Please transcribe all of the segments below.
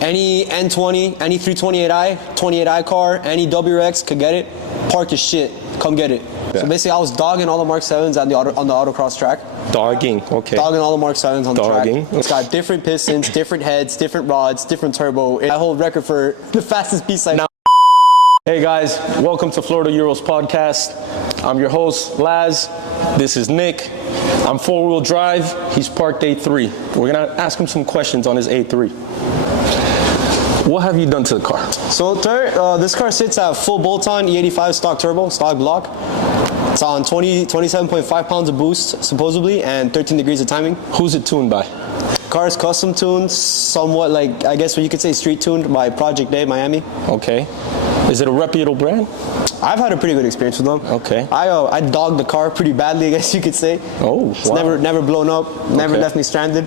Any N20, any 328i, 28i car, any WRX could get it. Park your shit, come get it. Yeah. So basically I was dogging all the Mark 7s on the autocross track. Dogging, okay. Dogging all the Mark 7s on the track. Dogging. It's got different pistons, different heads, different rods, different turbo. I hold record for the fastest piece I've. Hey guys, welcome to Florida Euros podcast. I'm your host, Laz. This is Nick. I'm four-wheel drive. He's parked A3. We're gonna ask him some questions on his A3. What have you done to the car? So this car sits at full bolt-on E85 stock turbo, stock block. It's on 27.5 pounds of boost, supposedly, and 13 degrees of timing. Who's it tuned by? Car is custom tuned, somewhat like, I guess what you could say street tuned by Project A, Miami. Okay. Is it a reputable brand? I've had a pretty good experience with them. Okay. I dogged the car pretty badly, I guess you could say. Oh, It's wow. never blown up, never left me stranded.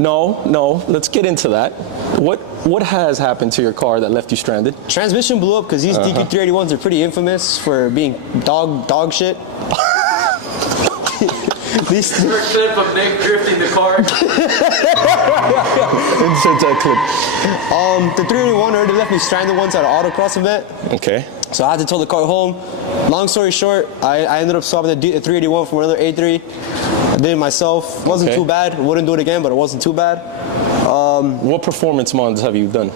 No, let's get into that. What has happened to your car that left you stranded? Transmission blew up because these DQ381s are pretty infamous for being dog shit. These clip of Nick drifting the car. Insert that clip. The 381 already left me stranded once at an autocross event. Okay. So I had to tow the car home. Long story short, I ended up swapping the 381 from another A3. I did it myself. Wasn't too bad. Wouldn't do it again, but it wasn't too bad. What performance mods have you done?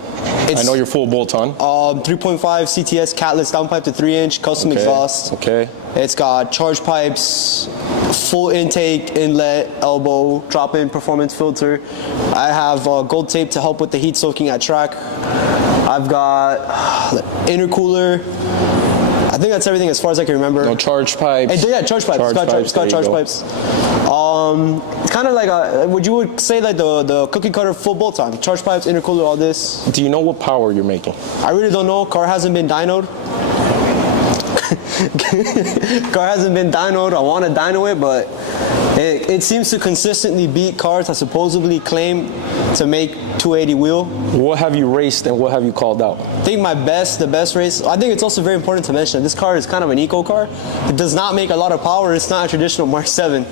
I know you're full bolt-on. 3.5 CTS catless downpipe to 3-inch, custom exhaust. Okay. It's got charge pipes, full intake, inlet, elbow, drop-in performance filter. I have gold tape to help with the heat soaking at track. I've got intercooler. I think that's everything as far as I can remember. No charge pipes. Yeah, charge pipes. It's got charge pipes. It's kind of like would you say like the cookie cutter full bolt-on. Charge pipes, intercooler, all this. Do you know what power you're making? I really don't know. Car hasn't been dynoed. Car hasn't been dynoed. I want to dyno it, but it seems to consistently beat cars that supposedly claim to make 280 wheel. What have you raced and what have you called out? I think the best race, I think it's also very important to mention that this car is kind of an eco car. It does not make a lot of power. It's not a traditional Mark 7.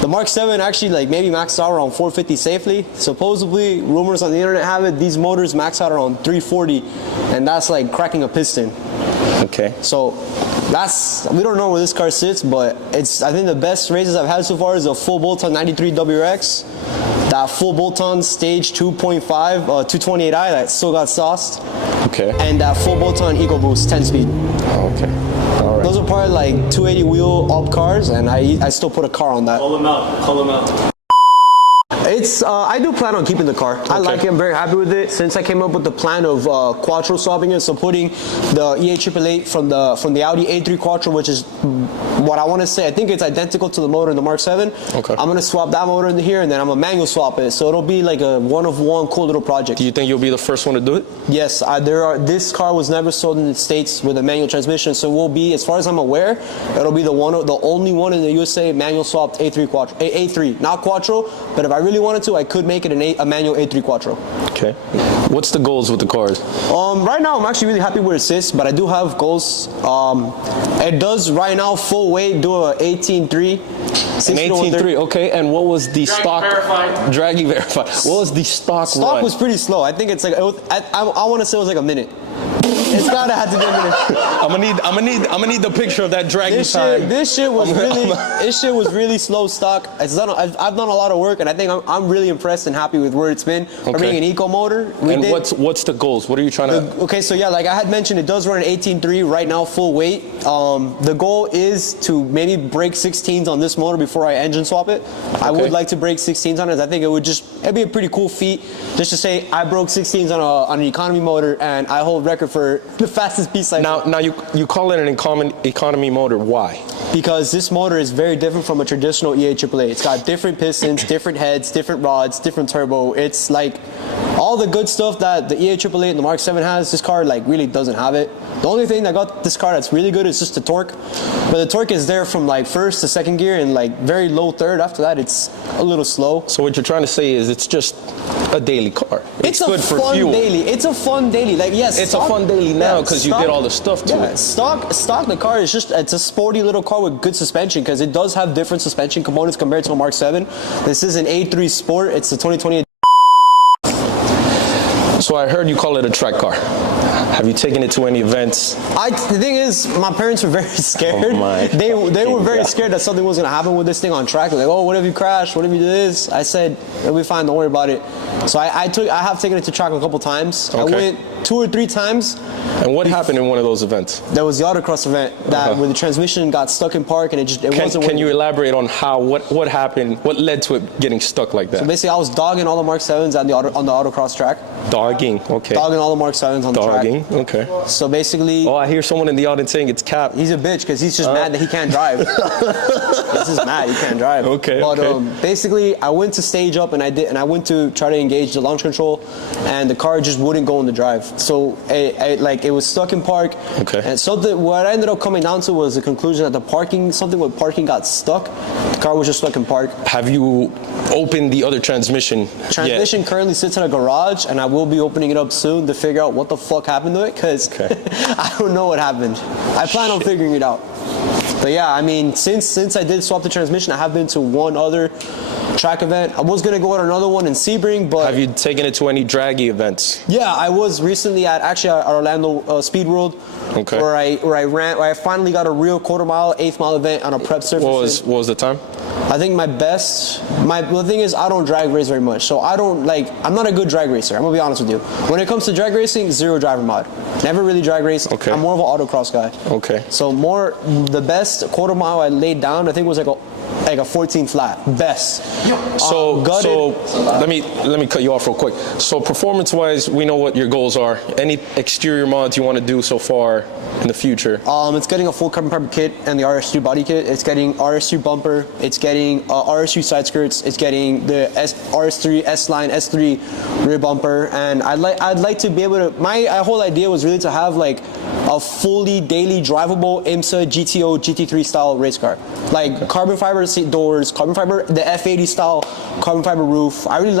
The Mark 7 actually like maybe maxed out around 450 safely. Supposedly, rumors on the internet have it, these motors max out around 340, and that's like cracking a piston. Okay. So we don't know where this car sits, but I think the best races I've had so far is a full bolt-on 93 WRX, that full bolt-on stage 2.5 228i that still got sauced. Okay. And that full bolt-on EcoBoost 10-speed. Okay. All right. Those are probably like 280 wheel up cars, and I still put a car on that. Call them out. I do plan on keeping the car. I like it. I'm very happy with it. Since I came up with the plan of Quattro swapping it, so putting the E888 from the Audi A3 Quattro, which is what I want to say. I think it's identical to the motor in the Mark 7. Okay. I'm gonna swap that motor in here, and then I'm gonna manual swap it. So it'll be like a one-of-one cool little project. Do you think you'll be the first one to do it? Yes. This car was never sold in the States with a manual transmission, so we'll be, as far as I'm aware, it'll be the only one in the USA manual swapped A3 Quattro. A3, not Quattro, but if I really wanted to, I could make it a manual A3 Quattro. Okay. What's the goals with the cars? Right now, I'm actually really happy where it sits, but I do have goals. It does right now full weight do a 18.3. An 18.3, okay. And what was the stock? Draggy verified. What was the stock? Stock was pretty slow. I think it's like I want to say it was like a minute. It's gotta have to be a minute. I'm gonna need the picture of that draggy time. This shit was really slow stock. I've done a lot of work, and I think I'm really impressed and happy with where it's been. For being an eco motor. What's the goals? What are you trying to? Okay, so yeah, like I had mentioned, it does run an 18.3 right now, full weight. The goal is to maybe break 16s on this motor before I engine swap it. Okay. I would like to break 16s on it. I think it'd be a pretty cool feat just to say I broke 16s on an economy motor, and I hold record for the fastest piece I've Now you call it an economy motor. Why? Because this motor is very different from a traditional E888. It's got different pistons, different heads, different rods, different turbo. It's like all the good stuff that the E888 and the Mark 7 has. This car like really doesn't have it. The only thing that got this car that's really good is just the torque. But the torque is there from like first to second gear and like very low third. After that, it's a little slow. So what you're trying to say is it's just a daily car. It's good for fuel. It's a fun daily. Like yes, it's a fun daily now because you did all the stuff to it. Stock. The car is it's a sporty little car with good suspension because it does have different suspension components compared to a Mark 7. This is an A3 Sport. It's the 2020. So I heard you call it a track car. Have you taken it to any events? The thing is, my parents were very scared. Oh my they were very God. scared that something was gonna happen with this thing on track. Like, oh, what if you crash? What if you do this? I said, it'll be fine. Don't worry about it. So I have taken it to track a couple times. Okay. I went 2 or 3 times. And what happened in one of those events? There was the autocross event where the transmission got stuck in park and it wasn't. Can you elaborate on what happened? What led to it getting stuck like that? So basically, I was dogging all the Mark 7s on the autocross track. Dogging, okay. Dogging all the Mark 7s on the track. Dogging, okay. So basically, Oh, I hear someone in the audience saying it's cap. he's a bitch because he's just mad that he can't drive. He's just mad he can't drive. Okay, But okay. basically, I went to stage up and I went to try to engage the launch control, and the car just wouldn't go in the drive. So it was stuck in park. Okay. And what I ended up coming down to was the conclusion that something with parking got stuck. The car was just stuck in park. Have you opened the other transmission yet? Transmission currently sits in a garage, and I will be opening it up soon to figure out what the fuck happened to it, because Okay. I don't know what happened. I plan on figuring it out. But yeah, I mean, since I did swap the transmission, I have been to one other track event. I was gonna go to another one in Sebring, but Have you taken it to any draggy events? yeah, I was recently at Orlando Speed World, Okay. where I finally got a real quarter mile, 8th mile event on a prep surface. What was the time? I think the thing is, I don't drag race very much, so I'm not a good drag racer. I'm gonna be honest with you. When it comes to drag racing, zero driver mod. Never really drag race. Okay. I'm more of an autocross guy. Okay. So the best quarter mile I laid down, I think was like a 14 flat. Best. So gutted. let me cut you off real quick. So performance-wise, we know what your goals are. Any exterior mods you want to do so far in the future? It's getting a full carbon fiber kit and the RS3 body kit. It's getting RS3 bumper. It's getting RS3 side skirts. It's getting the RS3 S-line S3 rear bumper. And I'd like to be able to. My whole idea was really to have like a fully daily drivable IMSA GTO GT3 style race car, like carbon fiber seat doors, carbon fiber, the F80 style carbon fiber roof. I really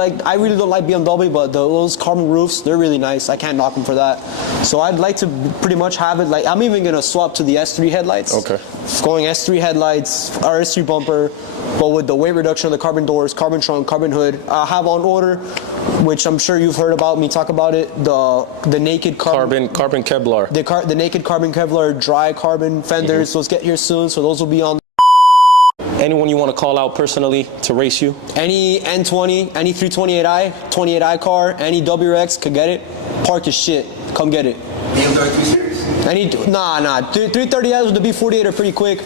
don't like BMW, but those carbon roofs, they're really nice. I can't knock them for that. So I'd like to pretty much have it like, I'm even gonna swap to the S3 headlights. Okay. Going S3 headlights, RS3 bumper, but with the weight reduction of the carbon doors, carbon trunk, carbon hood. I have on order, which I'm sure you've heard about me talk about it, the naked Carbon Kevlar. the naked carbon Kevlar dry carbon fenders. Those get here soon, so those will be on. Anyone you want to call out personally to race you? Any N20, any 328i, 28i car, any WRX could get it. Park your shit, come get it. BMW 3 Series? 330s with the B48 are pretty quick.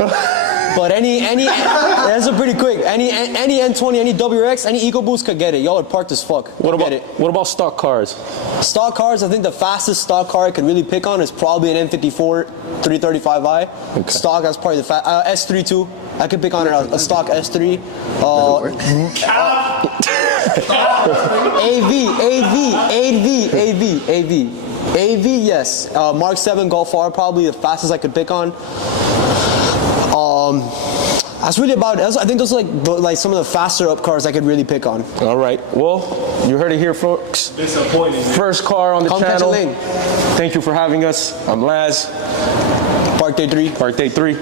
But that's a pretty quick. Any N20, any WRX, any EcoBoost could get it. Y'all are parked as fuck. What about stock cars? Stock cars? I think the fastest stock car I could really pick on is probably an N54 335i. Okay. Stock, that's probably the S3 too. I could pick on a stock S3. AV, yes. Mark 7 Golf R, probably the fastest I could pick on. That's really about it. I think those are like some of the faster up cars I could really pick on. All right. Well, you heard it here, folks. Disappointing. First car on the Come catch a channel. lane. Thank you for having us. I'm Laz. Park Day 3. Park Day 3.